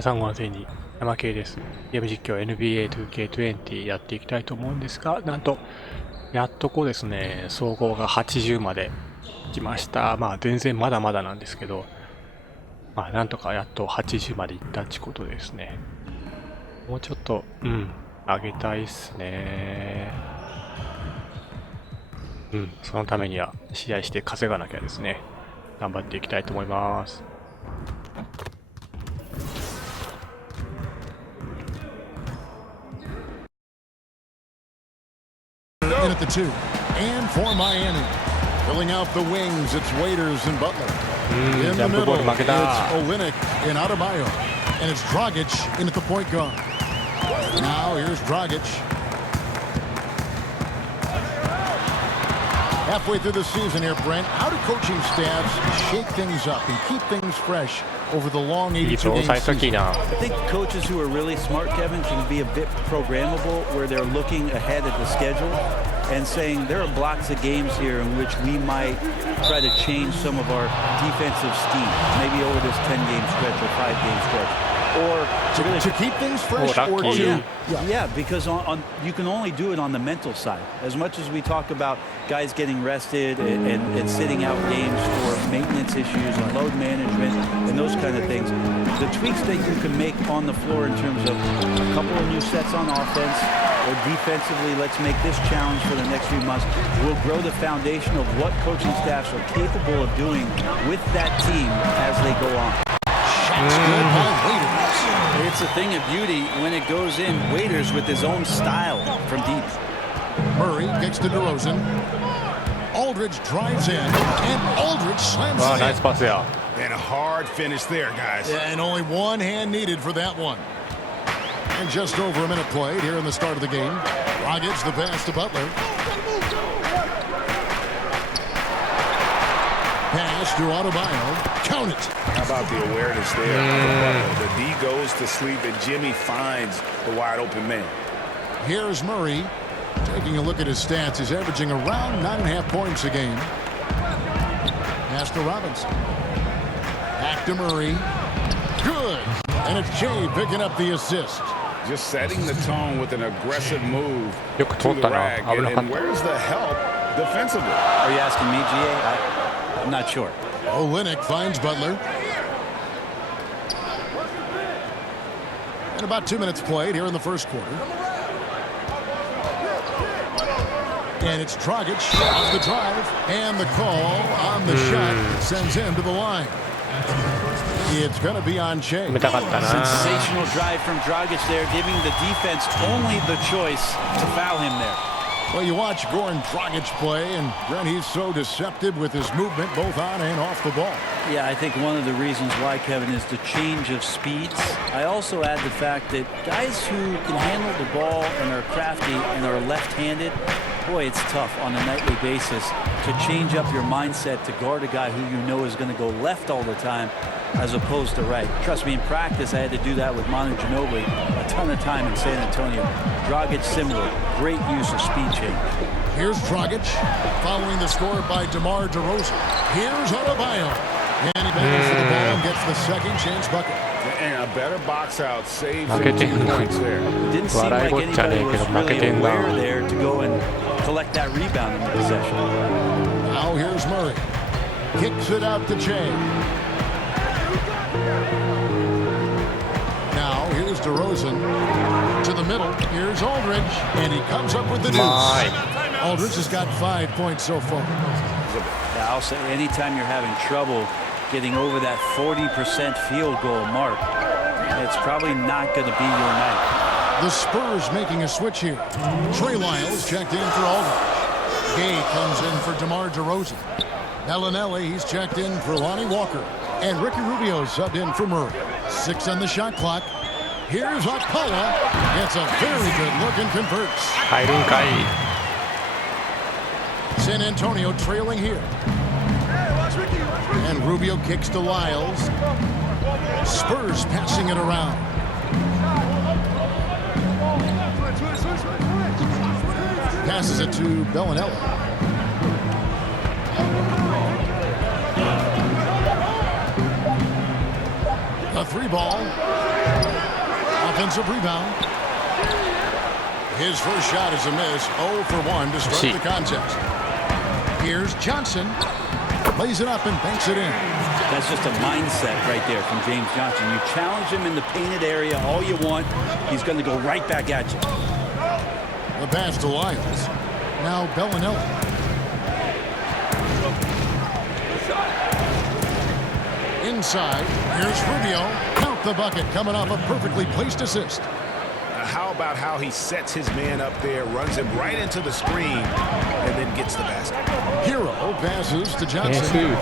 皆さんご安全に、やまけいです。ゲーム実況 NBA2K20 やっていきたいと思うんですが、なんと、やっとこうですね、総合が80まで来ました。まあ全然まだまだなんですけど、まあなんとかやっと80までいったってことですね。もうちょっと、上げたいっすね。そのためには試合して稼がなきゃですね。頑張っていきたいと思います。In at the 2, and for Miami, filling out the wings, it's Waiters and Butler. In the middle, it's Olynyk and Adebayo, and it's Dragic in at the point guard. Now here's Dragic. Halfway through the season here, Brent, how do coaching staffs shake things up and keep things fresh over the long 82-game season? I think coaches who are really smart, Kevin, can be a bit programmable where they're looking ahead at the schedule and saying there are blocks of games here in which we might try to change some of our defensive scheme, maybe over this 10-game stretch or 5-game stretch. Or to keep things fresh, or yeah, because you can only do it on the mental side. As much as we talk about guys getting rested and sitting out games for maintenance issues and load management and those kind of things, the tweaks that you can make on the floor in terms of a couple of new sets on offense or defensively, let's make this challenge for the next few months, will grow the foundation of what coaching staffs are capable of doing with that team as they go on. Good by Waiters. It's a thing of beauty when it goes in. Waiters with his own style from deep. Murray kicks to DeRozan. Aldridge drives in, and Aldridge slams in. Nice pass, yeah. And a hard finish there, guys. Yeah, and only one hand needed for that one. And just over a minute played here in the start of the game. Dragic the pass to Butler. Pass to Adebayo. Count it. How about the awareness there? The D goes to sleep and Jimmy finds the wide open man. Here's Murray. Taking a look at his stats, he's averaging around 9.5 points a game. Pass to Robinson. Back to Murray. Good. And it's Jay picking up the assist. Just setting the tone with an aggressive move to the rag. And where's the help defensively? Are you asking me, GA? I'm not sure. Olynyk finds Butler. And about 2 minutes played here in the first quarter. And it's Dragic off the drive. And the call on the shot sends him to the line. It's going to be on Shea. Sensational drive from Dragic there, giving the defense only the choice to foul him there. Well, you watch Goran Dragic play, and Brent, he's so deceptive with his movement both on and off the ball. Yeah, I think one of the reasons why, Kevin, is the change of speeds. I also add the fact that guys who can handle the ball and are crafty and are left-handed, boy, it's tough on a nightly basis to change up your mindset to guard a guy who you know is going to go left all the time as opposed to right. Trust me, in practice, I had to do that with Manu Ginobili a ton of time in San Antonio. Dragic similar. Great use of speed change. Here's Dragic following the score by DeMar DeRozan. Here's Adebayo. And he battles for the ball and gets the second chance bucket. And a better box out saves 2 points there. Didn't seem like anybody was really aware there to go and collect that rebound in the possession. Now here's Murray. Kicks it out to Jay. Now here's DeRozan to the middle. Here's Aldridge, and he comes up with the deuce. Aldridge has got 5 points so far. Yeah, I'll say anytime you're having trouble getting over that 40% field goal mark, it's probably not going to be your night. The Spurs making a switch here. Trey Lyles checked in for Aldridge. Gay comes in for DeMar DeRozan. Bellinelli, he's checked in for Lonnie Walker. And Ricky Rubio subbed in for Murray. 6 on the shot clock. Here's Akpala. Gets a very good look and converts. San Antonio trailing here. And Rubio kicks to Lyles. Spurs passing it around. Passes it to Bellinelli. A 3-ball. Offensive rebound. His first shot is a miss. 0 for 1 to start the contest. Here's Johnson. Lays it up and banks it in. That's just a mindset right there from James Johnson. You challenge him in the painted area all you want. He's going to go right back at you. The pass to Lyles. Now Bellinelli. Inside. Here's Rubio. Count the bucket coming off a perfectly placed assist. How about how he sets his man up there, runs him right into the screen, and then gets the basket. Hero passes to Johnson.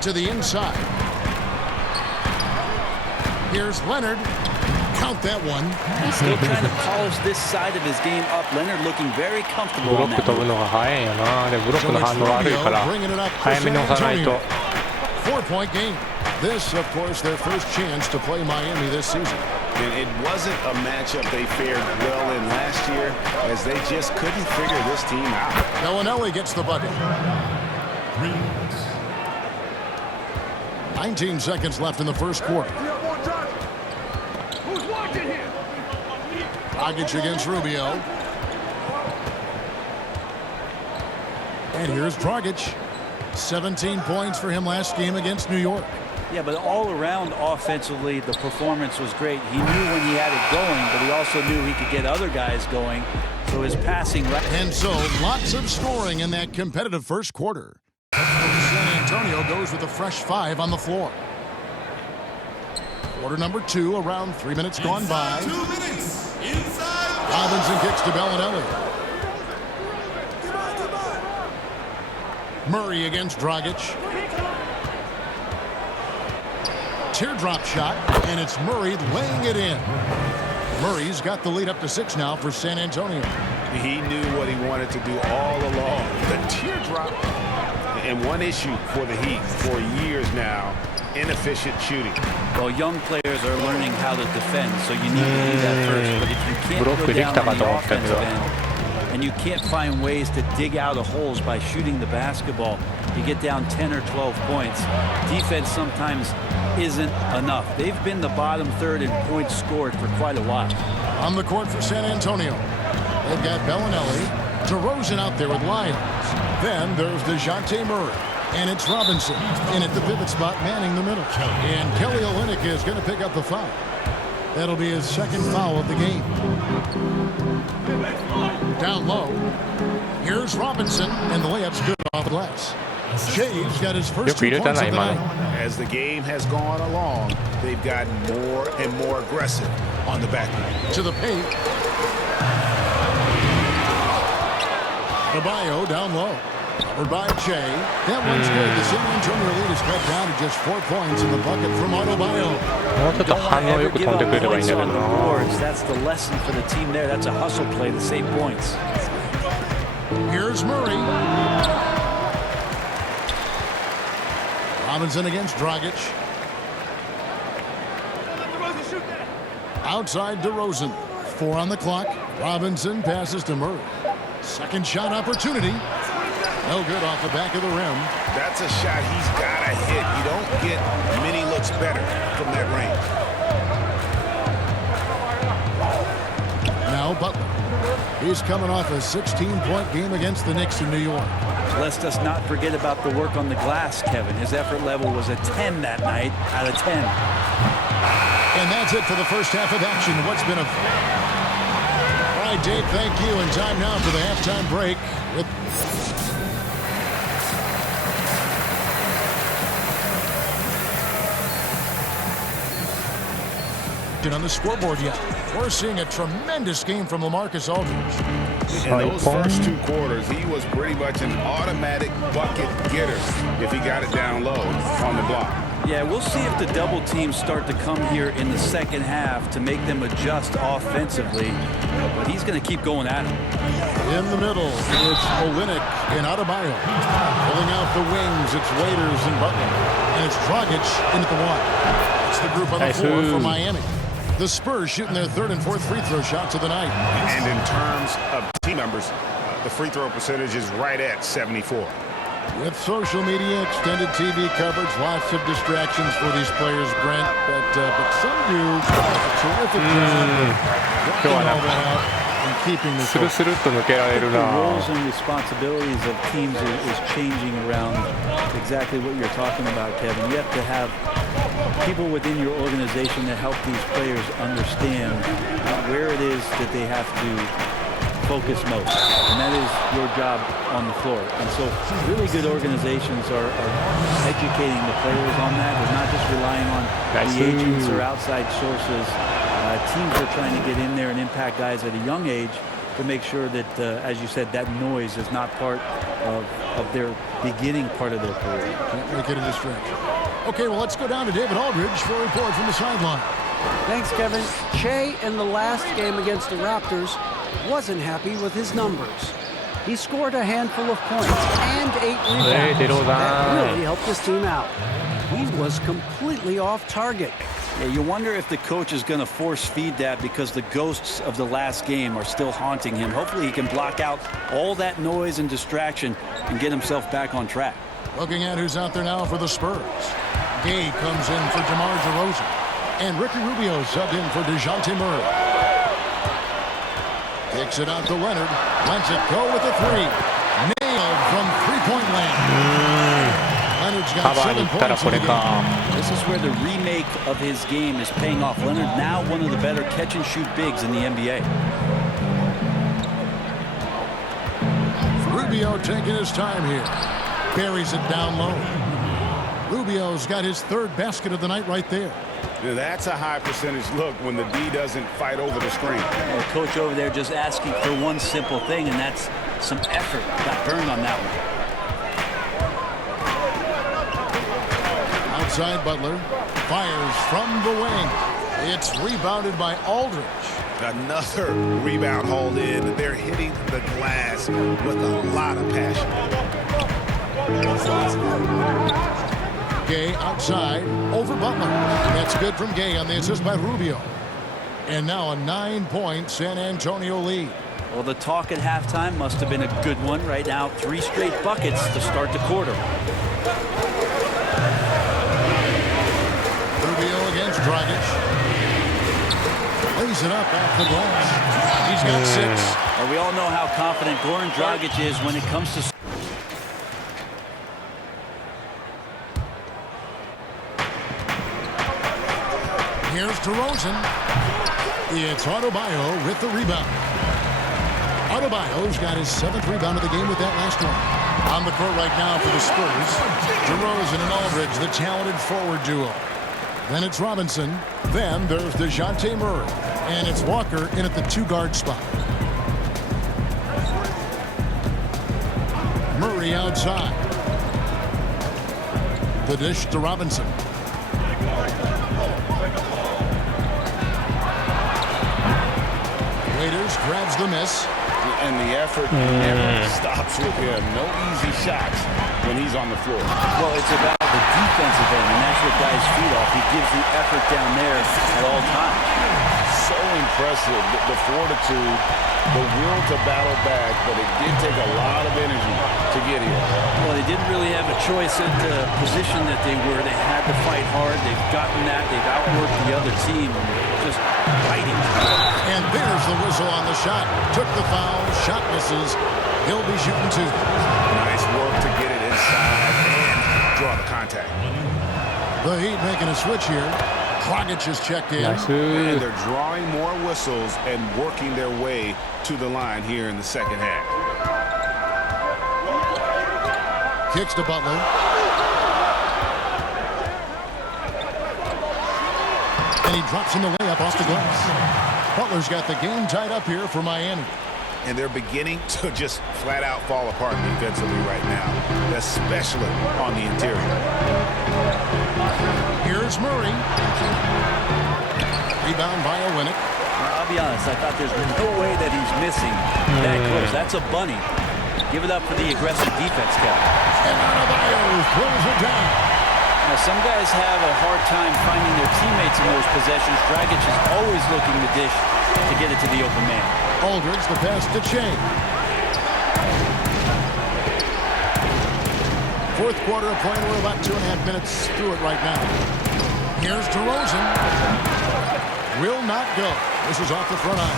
To the inside. Here's Leonard. Count that one. He's still trying to polish this side of his game up. Leonard looking very comfortable on that. 4-point game. This, of course, their first chance to play Miami this season. And it wasn't a matchup they fared well in last year, as they just couldn't figure this team out. Bellinelli gets the bucket. 19 seconds left in the first quarter. Dragic against Rubio. And here's Dragic. 17 points for him last game against New York. Yeah, but all around offensively, the performance was great. He knew when he had it going, but he also knew he could get other guys going. So his passing... And so, lots of scoring in that competitive first quarter. San Antonio goes with a fresh 5 on the floor. Quarter number 2, around 3 minutes gone by. 2 minutes. Inside. Robinson kicks to Bellinelli. Murray against Dragic. Teardrop shot, and it's Murray laying it in. Murray's got the lead up to 6 now for San Antonio. He knew what he wanted to do all along. The teardrop. And one issue for the Heat for years now, inefficient shooting. Well, young players are learning how to defend, so you need to do that first. But if you can't go down on the offensive end, and you can't find ways to dig out of holes by shooting the basketball, you get down 10 or 12 points. Defense sometimes isn't enough. They've been the bottom third in points scored for quite a while. On the court for San Antonio, they've got Bellinelli. DeRozan out there with Lyles. Then there's DeJounte Murray. And it's Robinson in at the pivot spot, manning the middle. And Kelly Olynyk is going to pick up the foul. That'll be his second foul of the game. Down low. Here's Robinson, and the layup's good off the glass. Shave's got his first 2 points of the night. As the game has gone along, they've gotten more and more aggressive on the back end. To the paint. Adebayo down low. Covered by Che. That one's good. The San Antonio lead is cut down to just 4 points in the bucket from Adebayo. That's the lesson for the team there. That's a hustle play to save points. Here's Murray. Robinson against Dragic. Outside DeRozan. 4 on the clock. Robinson passes to Murray. Second shot opportunity. No good off the back of the rim. That's a shot he's got to hit. You don't get many looks better from that range. Now Butler. He's coming off a 16-point game against the Knicks in New York. Let's just not forget about the work on the glass, Kevin. His effort level was a 10 that night out of 10. And that's it for the first half of action. What's been a... All right, Dave, thank you. And time now for the halftime break. On the scoreboard yet. We're seeing a tremendous game from LaMarcus Aldridge. In those first 2 quarters, he was pretty much an automatic bucket getter if he got it down low on the block. Yeah, we'll see if the double teams start to come here in the second half to make them adjust offensively. But he's going to keep going at it. In the middle, it's Olynyk and Adebayo. Pulling out the wings, it's Waiters and Butler. And it's Dragic in at the 1. It's the group on the floor for Miami. The Spurs shooting their 3rd and 4th free throw shots of the night. And in terms of team members, the free throw percentage is right at 74. With social media, extended TV coverage, lots of distractions for these players, Brent. But some do a terrific job of working all that out and keeping the スルスルっと抜けられる The な。 roles and responsibilities of teams is changing around exactly what you're talking about, Kevin. You have to have people within your organization that help these players understand where it is that they have to focus most, and that is your job on the floor. And so really good organizations are educating the players on that. They're not just relying on the agents or outside sources. Teams are trying to get in there and impact guys at a young age to make sure that, as you said, that noise is not part of their beginning part of their career. Can't make it a distraction. Okay, well, let's go down to David Aldridge for a report from the sideline. Thanks, Kevin. Shea in the last game against the Raptors wasn't happy with his numbers. He scored a handful of points and 8 rebounds. That really helped his team out. He was completely off target. Yeah, you wonder if the coach is going to force feed that because the ghosts of the last game are still haunting him. Hopefully he can block out all that noise and distraction and get himself back on track. Looking at who's out there now for the Spurs. Gay comes in for DeMar DeRozan. And Ricky Rubio subbed in for DeJounte Murray. Kicks it out to Leonard. Lets it go with a three. Nailed from three-point land. Leonard's got 7 points in the game. This is where the remake of his game is paying off. Leonard now one of the better catch-and-shoot bigs in the NBA. Rubio taking his time here. Buries it down low. Rubio's got his third basket of the night right there. Now that's a high percentage look when the D doesn't fight over the screen. The coach over there just asking for one simple thing, and that's some effort. Got burned on that one. Outside Butler. Fires from the wing. It's rebounded by Aldridge. Another rebound hauled in. They're hitting the glass with a lot of passion. Gay outside over Butler. That's good from Gay on the assist by Rubio. And now a 9-point San Antonio lead. Well, the talk at halftime must have been a good one. Right now, 3 straight buckets to start the quarter. Rubio against Dragic. Lays it up off the glass. He's got 6. Well, we all know how confident Goran Dragic is when it comes to... Here's DeRozan. It's Adebayo with the rebound. Adebayo's got his 7th rebound of the game with that last one. On the court right now for the Spurs. DeRozan and Aldridge, the talented forward duo. Then it's Robinson. Then there's DeJounte Murray. And it's Walker in at the 2-guard spot. Murray outside. The dish to Robinson. Waiters grabs the miss. And the effort never stops with him. No easy shots when he's on the floor. Well, it's about the defensive end, and that's what guys feed off. He gives the effort down there at all times. So impressive, the fortitude, the will to battle back, but it did take a lot of energy to get here. Well, they didn't really have a choice at the position that they were. They had to fight hard. They've gotten that. They've outworked the other team. Just fighting. And there's the whistle on the shot. Took the foul. Shot misses. He'll be shooting 2. Nice work to get it inside and draw the contact. The Heat making a switch here. Dragic is checked in. And they're drawing more whistles and working their way to the line here in the second half. Kicks to Butler. And he drops in the layup off the glass. Butler's got the game tied up here for Miami. And they're beginning to just flat out fall apart defensively right now, especially on the interior. Here's Murray. Rebound by Olynyk. I'll be honest, I thought there's no way that he's missing that close. That's a bunny. Give it up for the aggressive defense, Kevin. And Adebayo throws it down. Now, some guys have a hard time finding their teammates in those possessions. Dragic is always looking to dish to get it to the open man. Aldridge, the pass to Shea. Fourth quarter of play. We're about 2.5 minutes through it right now. Here's DeRozan. Will not go. This is off the front eye.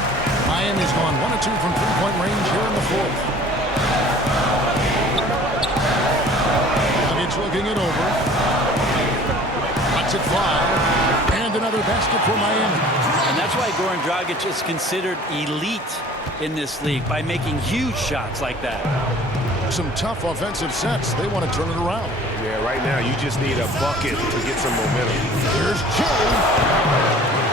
Miami's gone 1 of 2 from three-point range here in the fourth. Nuggets looking it over. Lets it fly. And another basket for Miami. And that's why Goran Dragic is considered elite in this league, by making huge shots like that. Some tough offensive sets. They want to turn it around. Yeah, right now you just need a bucket to get some momentum. Here's Jay.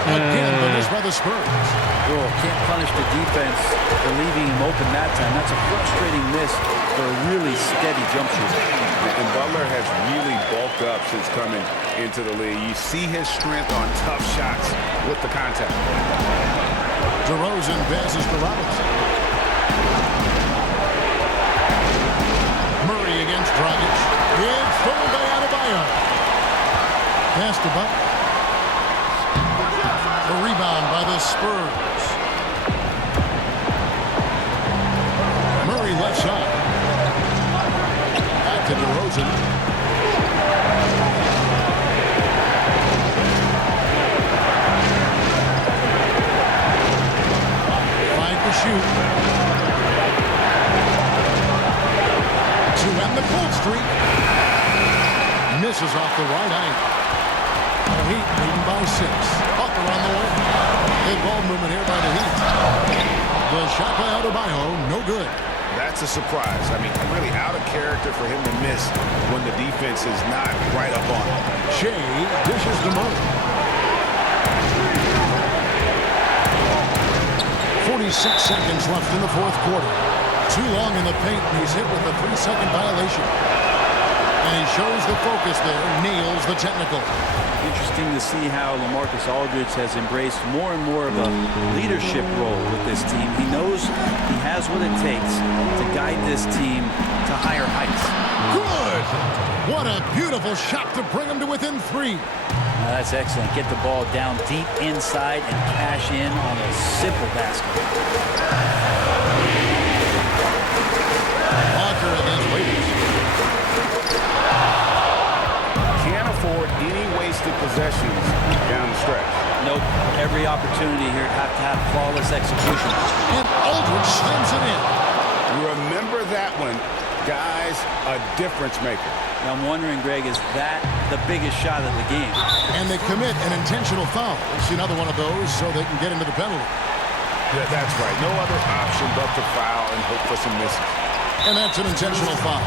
Again, the miss by the Spurs. Oh, can't punish the defense for leaving him open that time. That's a frustrating miss for a really steady jump shooter. And Butler has really bulked up since coming into the league. You see his strength on tough shots with the contact. DeRozan passes to Robinson. Murray against Dragic. It's stolen by Adebayo. Pass to Butler. The rebound by the Spurs. Murray left side. Back to DeRozan. Shoot. To end the cold streak. Misses off the right angle. The Heat leading by 6. Butler on the way. Good ball movement here by the Heat. The shot by Adebayo, no good. That's a surprise. I mean, really out of character for him to miss when the defense is not right up on him. Shea dishes to Murray. 46 seconds left in the fourth quarter. Too long in the paint, and he's hit with a 3-second violation. And he shows the focus there, nails the technical. Interesting to see how LaMarcus Aldridge has embraced more and more of a leadership role with this team. He knows he has what it takes to guide this team to higher heights. Good! What a beautiful shot to bring him to within 3. Now that's excellent. Get the ball down deep inside and cash in on a simple basket. Walker against Waiters. Can't afford any wasted possessions down the stretch. Nope. Every opportunity here have to have flawless execution. And Aldridge slams it in. Remember that one. Guys, a difference maker. Now I'm wondering, Greg, is that the biggest shot of the game? And they commit an intentional foul. It's another one of those so they can get into the penalty. Yeah, that's right. No other option but to foul and hope for some misses. And that's an intentional foul.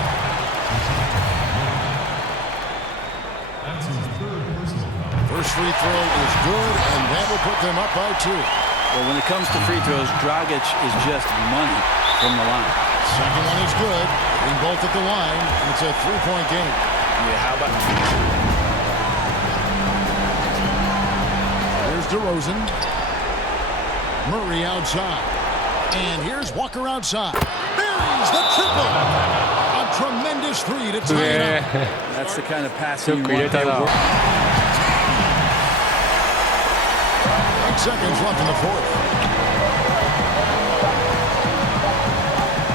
First free throw is good, and that will put them up by 2. Well, when it comes to free throws, Dragic is just money from the line. Second one is good. Being both at the line, and it's a 3-point game. Yeah, how about... Here's DeRozan. Murray outside. And here's Walker outside. Buries the triple. A tremendous 3 to tie it up. That's the kind of passing you want there. 8 seconds left in the fourth.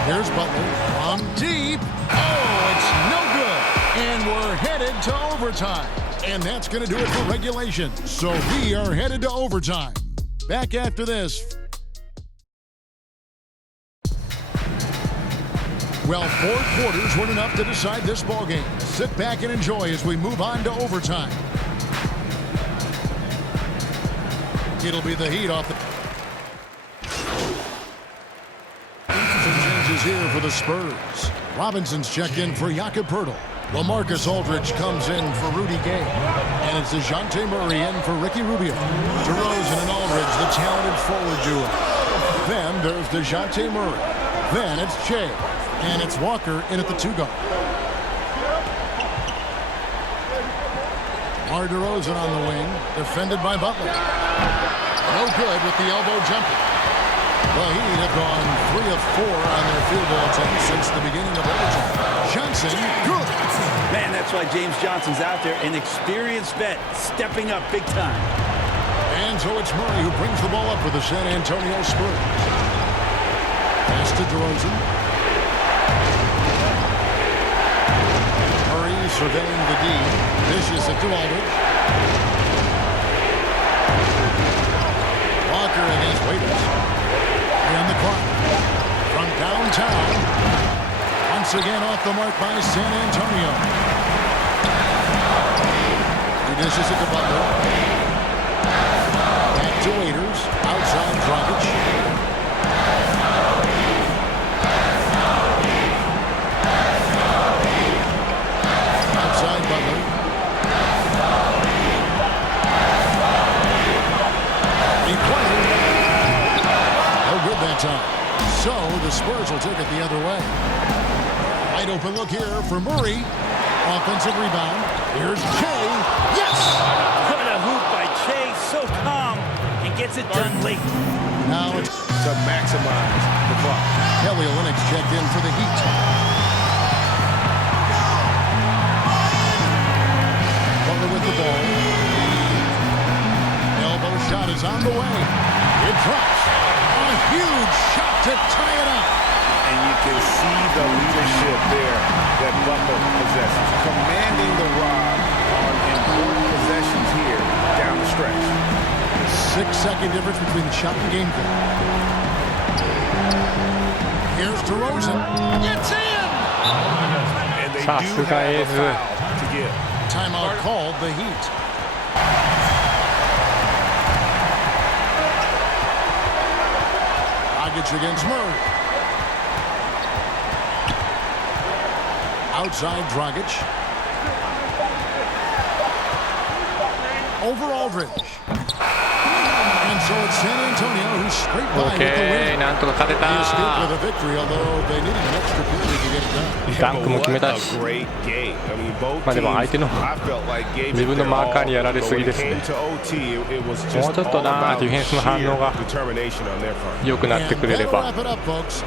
Here's Butler from deep. Oh, it's no good. And we're headed to overtime. And that's going to do it for regulation. So we are headed to overtime. Back after this. Well, 4 quarters weren't enough to decide this ballgame. Sit back and enjoy as we move on to overtime. It'll be the Heat off the... Some changes here for the Spurs. Robinson's checked in for Jakob Poeltl. LaMarcus Aldridge comes in for Rudy Gay. And it's DeJounte Murray in for Ricky Rubio. DeRozan and Aldridge, the talented forward duo. Then there's DeJounte Murray. Then it's Shea. And it's Walker in at the 2-guard. DeRozan on the wing, defended by Butler. No good with the elbow jumper. The Heat have gone 3 of 4 on their field goal attempts since the beginning of overtime. Johnson, good. Man, that's why James Johnson's out there, an experienced vet, stepping up big time. And so it's Murray who brings the ball up for the San Antonio Spurs. Pass to DeRozan. surveying the D. Dishes it to Aldridge. Walker against Waiters. And the clock. From downtown. Once again off the mark by San Antonio. He dishes it to Butler. Back to Waiters. Outside Dragic. Outside Butler. He played. No good that time. So the Spurs will take it the other way. Wide open look here for Murray. Offensive rebound. Here's Jay. Yes! What a hoop by Che. So calm. He gets it done late. Now it's To maximize the clock. Kelly Olynyk checked in for the Heat. Butler with the ball. Elbow shot is on the way. It drops. A huge shot to tie it up. And you can see the leadership there that Butler possesses. Commanding the rod on important possessions here down the stretch. 6-second difference between the shot and game clock. Here's DeRozan. It's in! And they do have a foul to give. Timeout called the Heat. Dragic against Murray. Outside Dragic. Over Aldridge. And so it's San Antonio who's straight by with the win. なんとか勝て They escaped た。 with a victory, although they needed an extra period to get it done. ダンクも決めた What し a great game. I mean, both まあでも相手の teams, I felt like gave it 自分の their マーカーに all, やられ but すぎ when で it す came ね。 to OT, it was も just うちょっと all な about ディフェンスの反応 sheer が determination on their front. 良くなってくれれ And ば。 that'll wrap it up, folks.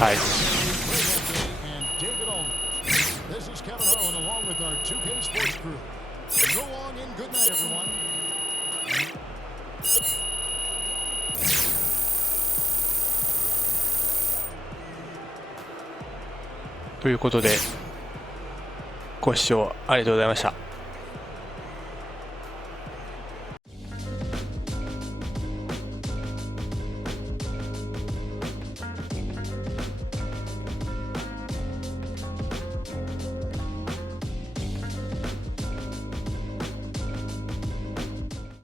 はい。 And David Aldridge. This is Kevin Harlan along with our 2K Sports crew. So long and good night, everyone. ということで、ご視聴ありがとうございました。